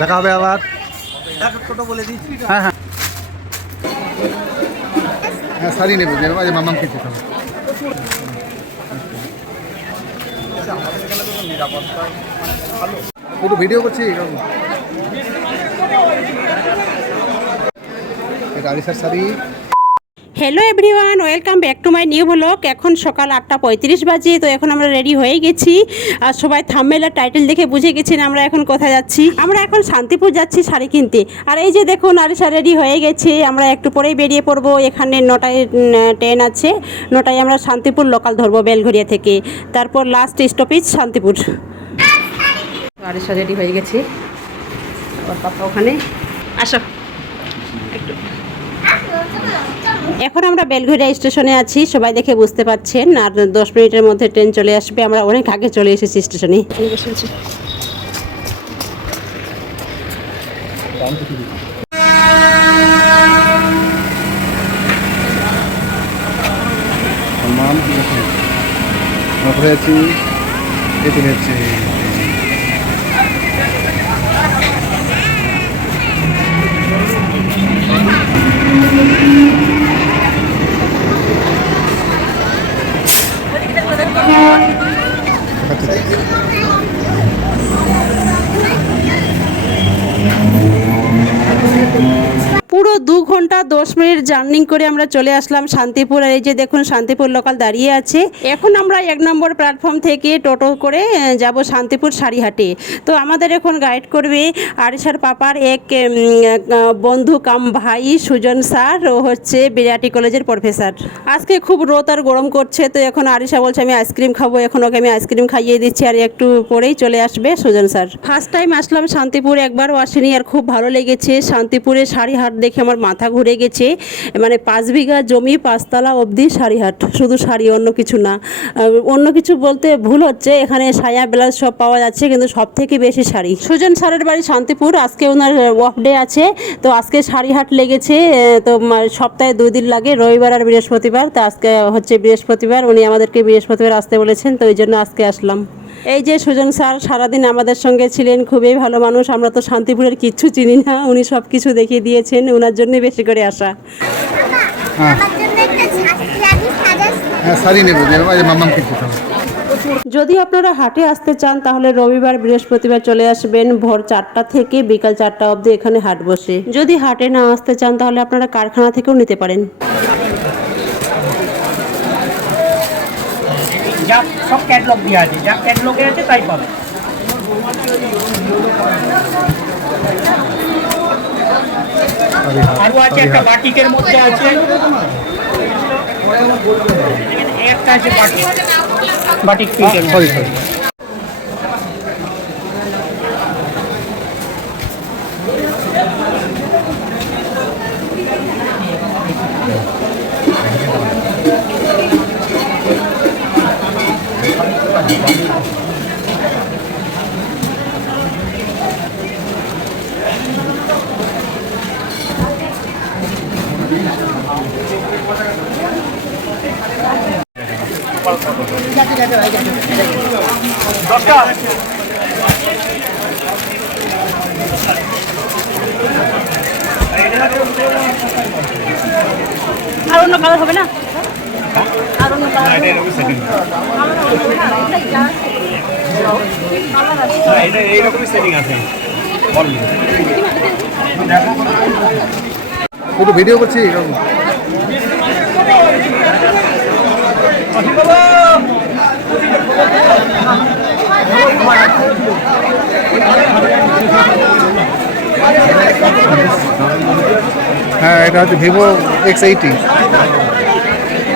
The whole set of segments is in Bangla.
দেখা হবে আবার। হ্যাঁ হ্যাঁ। হ্যাঁ শাড়ি নেব যে মামাম ভিডিও করছি। এটা আরিসার sari. Hello everyone welcome back to my new blog এখন সকাল আটটা পঁয়ত্রিশ বাজে, তো এখন আমরা রেডি হয়ে গেছি। আর সবাই থাম্বেল আর টাইটেল দেখে বুঝে গেছেন আমরা এখন কোথায় যাচ্ছি। আমরা এখন শান্তিপুর যাচ্ছি শাড়ি কিনতে। আর এই যে দেখুন আরিসা রেডি হয়ে গেছে। আমরা একটু পরেই বেরিয়ে পড়ব। এখানে নটায় ট্রেন আছে। নটায় আমরা শান্তিপুর লোকাল ধরবো বেলঘরিয়া থেকে। তারপর last stoppage Shantipur. Arisa ready হয়ে গেছে। পাপা ওখানে। আসো একটু এখন আমরা বেলঘরিয়া স্টেশনে আছি, সবাই দেখে বুঝতে পাচ্ছেন আর দশ মিনিটের মধ্যে ট্রেন চলে আসবে, আমরা অনেক আগে চলে এসেছি স্টেশনে। ঠিক আছে দশ মিনিট জার্নি করে আমরা চলে আসলাম শান্তিপুর। আর এই যে দেখুন, শান্তিপুর লোকাল দাঁড়িয়ে আছে। এখন আমরা এক নম্বর প্ল্যাটফর্ম থেকে টোটো করে যাব শান্তিপুর সারিহাটে। তো আমাদের এখন গাইড করবে আরিসার পাপার এক বন্ধু কাম ভাই সুজন স্যার, ও হচ্ছে বিরাটি কলেজের প্রফেসর আজকে খুব রোদ আর গরম করছে, তো এখন আরিসা বলছে, আমি আইসক্রিম খাব। এখন ওকে আমি আইসক্রিম খাইয়ে দিচ্ছি আর একটু পরেই চলে আসবে সুজন স্যার। ফার্স্ট টাইম আসলাম শান্তিপুর, একবারও আসেনি। আর খুব ভালো লেগেছে শান্তিপুরে শাড়িহাট দেখে আমার মাথা ঘুরে গেছে। মানে পাঁচ বিঘা জমি, পাঁচতলা অবধি শাড়িহাট শুধু শাড়ি অন্য কিছু না। অন্য কিছু বলতে ভুল হচ্ছে। এখানে সায়া ব্লাউজ সব পাওয়া যাচ্ছে, কিন্তু সব থেকে বেশি শাড়ি সুজন স্যারের বাড়ি শান্তিপুর। আজকে ওনার অফ ডে আছে। তো আজকে শাড়িহাট লেগেছে তো সপ্তাহে দুই দিন লাগে, রবিবার আর বৃহস্পতিবার। তো আজকে হচ্ছে বৃহস্পতিবার। উনি আমাদেরকে বৃহস্পতিবার আসতে বলেছেন, তো ওই জন্য আজকে আসলাম। এই যে সুজন স্যার সারাদিন আমাদের সঙ্গে ছিলেন খুবই ভালো মানুষ আমরা তো শান্তিপুরের কিচ্ছু চিনি না উনি সব কিছু দেখিয়ে দিয়েছেন ওনার জন্য বেশি করে আসা হ্যাঁ যদি আপনারা হাটে আসতে চান তাহলে রবিবার বৃহস্পতিবার চলে আসবেন ভোর চারটা থেকে বিকাল চারটা অবধি এখানে হাট বসে। যদি হাটে না আসতে চান তাহলে আপনারা কারখানা থেকেও নিতে পারেন। যা সব ক্যাটলগ দেওয়া আছে যা ক্যাটলগে আছে তাই পাবে। আরও আছে একটা বাটিকের মধ্যে আছে। একটা আছে batik. Batik sorry sorry colour হবে না ভিডিও করছি। হ্যাঁ এটা হচ্ছে ভিভো এক্স এইটি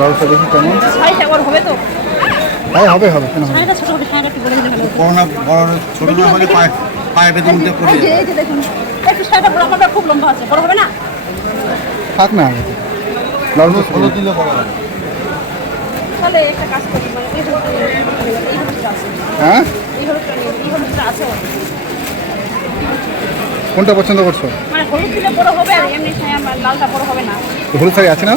ব্লাউজটা দেখি কেমন? হবে তো? তাই হবে হবে কেন হবে? না? শাড়িটা ছোট হবে শাড়িটা একটু বড় ছোট না হলে পায়ে পায়ে বেঁধে পড়ে যাবে। খুব লম্বা আছে। বড় হবে না? থাক না আগে। ব্লাউজ ষোলো দিলে বড় হবে। তাহলে একটা কাজ করি মানে হ্যাঁ। কোনটা পছন্দ করছ? মানে হলুদ দিলে বড় হবে আর এমনি ছায়া লালটা বড় হবে না। হলুদ শাড়ি আছে না?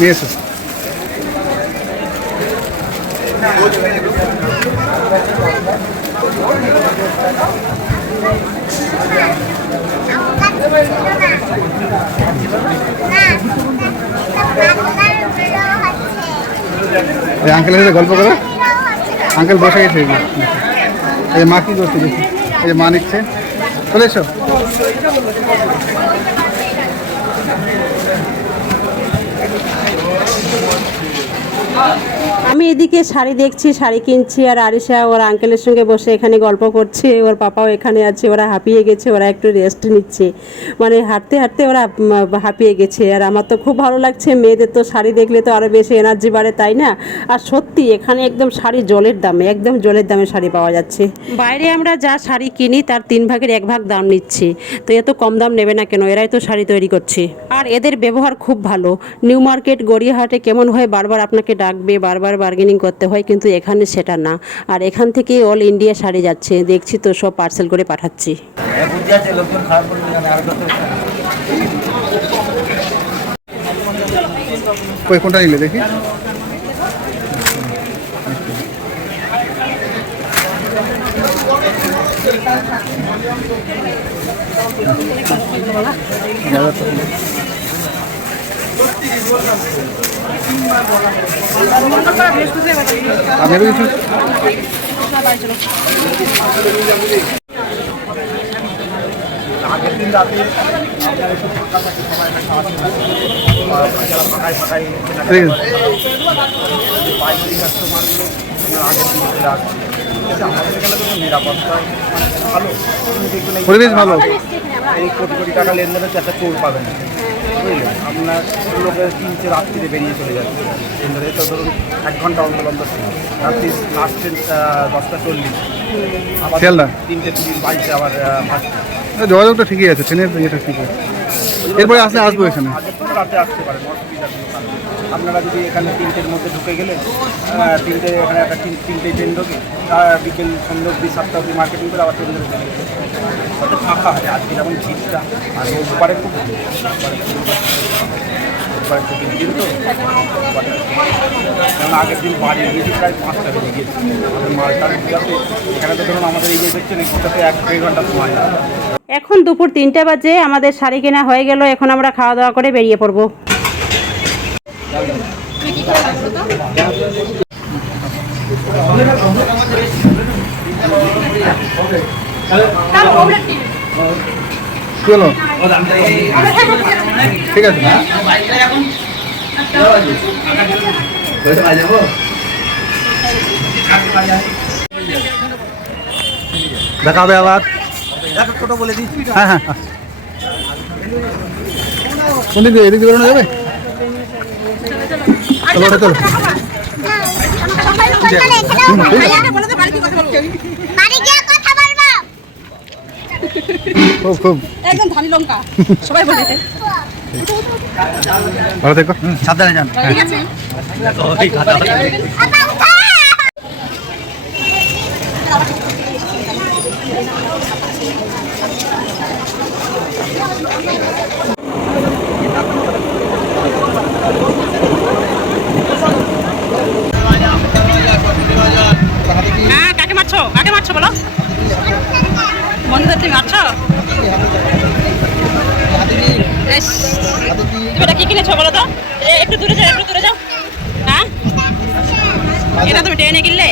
নিয়েছো এই আঙ্কেলের সাথে গল্প করো। আঙ্কেল বসে গেছে এই মা কি করছে দেখি। এই মা নিচ্ছে। চলে এসো। 아. আমি এদিকে শাড়ি দেখছি, শাড়ি কিনছি আর আরিশা ওর আঙ্কেলের সঙ্গে বসে এখানে গল্প করছে, ওর পাপাও এখানে আছে, ওরা হাঁপিয়ে গেছে, ওরা একটু রেস্ট নিচ্ছে। মানে হাঁটতে হাঁটতে ওরা হাঁপিয়ে গেছে আর আমার তো খুব ভালো লাগছে, মেয়েদের তো শাড়ি দেখলে তো আরও বেশি এনার্জি বাড়ে, তাই না? আর সত্যি, এখানে একদম শাড়ি জলের দামে, একদম জলের দামে শাড়ি পাওয়া যাচ্ছে। বাইরে আমরা যা শাড়ি কিনি, তার তিন ভাগের এক ভাগ দাম নিচ্ছে। তো এত কম দাম নেবে না কেন? এরাই তো শাড়ি তৈরি করছে। আর এদের ব্যবহার খুব ভালো। নিউ মার্কেট, গড়িয়াহাটে কেমন হয় বারবার আপনাকে ডাকবে, বারবার বার্গেনিং করতে হয়, কিন্তু এখানে সেটা না। আর এখান থেকে অল ইন্ডিয়া শাড়ি যাচ্ছে, দেখছি তো সব পার্সেল করে পাঠাচ্ছি। কোনটা নিলে দেখি? আগের দিন রাতে যারা ফাঁকায় ফাঁকায় কাস্টমারগুলো আগের আমাদের এখানে তো নিরাপত্তা ভালো পরিবেশ ভালো এই কোটি কোটি টাকা লেনদেনের হচ্ছে একটা চোর পাবেন। বুঝলেন? আপনার লোকের কিনছে রাত্রিতে বেরিয়ে চলে যাচ্ছে। ধরে তো ধরুন এক ঘণ্টা অন্তর অন্তর রাত্রি লাস্ট ট্রেন দশটা চল্লিশ। আবার। তিনটে তিরিশ বাইশে আবার যোগাযোগটা ঠিকই আছে ট্রেনের ইয়েটা ঠিক আছে। এরপরে আসলে আসব এখানে। রাতে আসতে পারেন অসুবিধা। আপনারা যদি এখানে তিনটের মধ্যে ঢুকে গেলে আহ, তিনটে এখানে একটা তিন তিনটে ট্রেন ঢোকে বিকেল সন্ধ্যে অব্দি সাতটা অব্দি মার্কেটিং করে আবার ট্রেন ধরে চলে তাতে ফাঁকা হয়। আজকে যেমন ভিড়টা আর রোববারে খুব। রোববারে খুব ছুটির দিন তো যেমন আগের দিন বাড়ি গিয়েছি প্রায় পাঁচটা বেজে গিয়েছি। আমাদের মালটার যাতে এখানে তো ধরুন আমাদের এই যে দেখছেন এখানটাতে এক দেড় ঘণ্টা সময় এখন দুপুর তিনটে বাজে আমাদের শাড়ি কেনা হয়ে গেল এখন আমরা খাওয়া দাওয়া করে বেরিয়ে পড়ব। কি ঠিক আছে। দেখা হবে আবার। হ্যাঁ হ্যাঁ। কোন দিক এদিক দিয়ে বেরোনো যাবে? চলো ওটা চলো হুম, ঠিক আছে। বাড়ি গিয়ে কথা বলব খুব খুব। একদম ধানি লঙ্কা। সবাই বলে ভালো থেকো। সাবধানে যান। উঠা হ্যাঁ কাকে মারছো? কাকে মারছো বলো? বন্ধুদের তুমি আছো? এটা কি কিনেছো বলো তো? একটু দূরে যাও, একটু দূরে যাও। হ্যাঁ? এটা তুমি ট্রেনে কিনলে?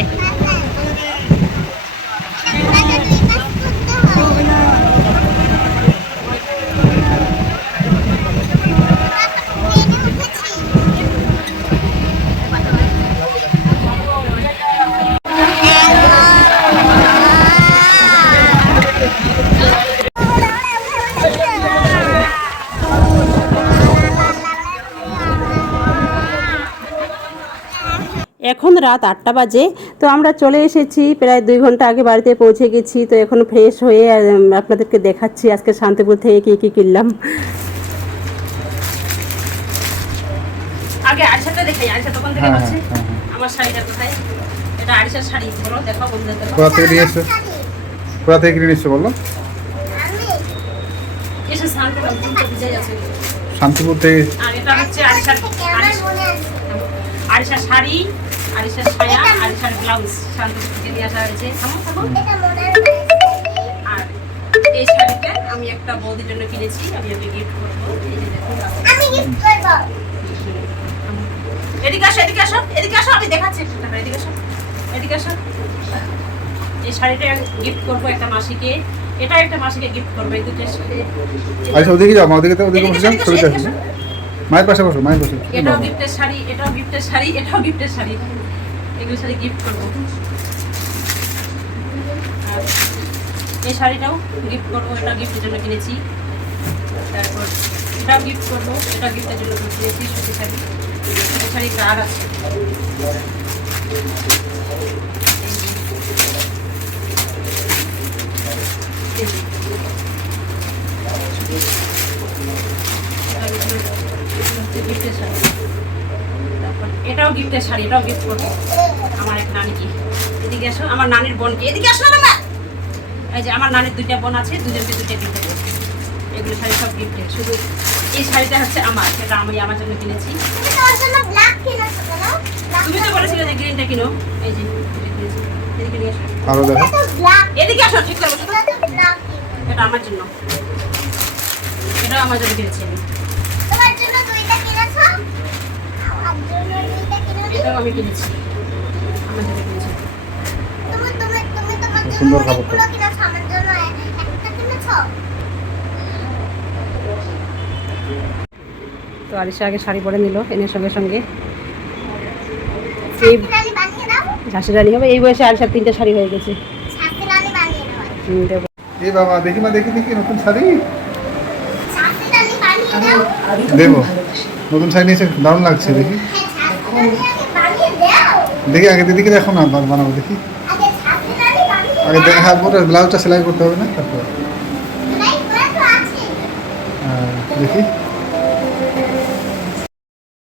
এখন রাত আটটা বাজে তো আমরা চলে এসেছি প্রায় দুই ঘণ্টা আগে বাড়িতে পৌঁছে গেছি তো এখন ফ্রেশ হয়ে আপনাদেরকে দেখাচ্ছি আজকে শান্তিপুর থেকে কী কী কিনলাম। আগে আড়িশাটা দেখাই আড়িশা দোকান থেকে হ্যাঁ, বলছে হ্যাঁ, হ্যাঁ। আমার শাড়িটা কোথায়? এটা আড়িশার শাড়ি বলো দেখো বন্ধুদের কোথা থেকে নিয়ে এসছো? কোথা থেকে কিনে নিচ্ছো বলো? এসে স্নান করলাম তিনটে ভিজে যাচ্ছে শান্তিপুর থেকে। আর এটা হচ্ছে আড়িশার আড়িশা- শাড়ি আড়িশার সায়া আড়িশার ব্লাউজ থেকে নিয়ে আসা হয়েছে। আর এই শাড়িটা আমি একটা বৌদির জন্য কিনেছি আমি ওকে গিফট করব। এদিকে আসো এদিকে আসো এদিকে আসো আমি দেখাচ্ছি। এদিকে আসো এদিকে আসো। এই শাড়িটা গিফট করব একটা মাসিকে। এটা একটা মাসিকে গিফট করব এই দুটো। আচ্ছা ওদিকে যাও ওদিকে তো ওদিকে যাও মায়ের পাশে বসো, মায়ের পাশে এটাও গিফটের শাড়ি, এটাও গিফটের শাড়ি, এটাও গিফটের শাড়ি। এগুলো শাড়ি গিফট করব। আর এই শাড়িটাও গিফট করব, এটা গিফটের জন্য কিনেছি। তারপর এটাও গিফট করব, এটা গিফটের জন্য কিনেছি সুতি শাড়ি। এই শাড়ি কার আছে? এই যে। গিফটের শাড়ি। তারপর এটাও গিফটের শাড়ি এটাও গিফট করব। আমার এক নানিকে এদিকে আসো আমার নানির বোনকে। এদিকে আসো না এই যে আমার নানির দুইটা বোন আছে দুজনকে দুইটা গিফট দেবো এগুলো শাড়ি সব গিফটে শুধু এই শাড়িটা হচ্ছে আমার সেটা আমি আমার জন্য কিনেছি। তুমি তোর জন্য ব্ল্যাক কিনেছো কেন? Black তুমি তো বলেছিলে যে গ্রিনটা কিনো। এই যে এদিকে নিয়ে আসো। আরও দেখো। এটা এদিকে আসো ঠিক করব এটা তো ব্ল্যাক এটা আমার জন্য। এটাও আমার জন্য কিনেছি আমি তোমার জন্য দুইটা কিনেছো আমার জন্য দুইটা কিনেছো এটাও আমি কিনেছি। আমার জন্য কিনেছি। সুন্দর তো আরিশা আগে শাড়ি পরে নিল এনে সঙ্গে সঙ্গে। এই ঝাঁসি রানি হবে এই বয়সে আরিশার তিনটে শাড়ি হয়ে গেছে। বাবা দেখি মা দেখি দেখি নতুন শাড়ি। দেবো। নতুন শাড়ি নিয়েছে দারুণ লাগছে দেখি হ্যাঁ শাস্তিরানি আগে বানিয়ে দাও দেখি আগে দিদিকে দেখো না বানাবো দেখি। আগে শাস্তিরানি বানিয়ে দেখা হ্যাঁ পুরো ব্লাউজটা সেলাই করতে হবে না? তারপর। দেখি।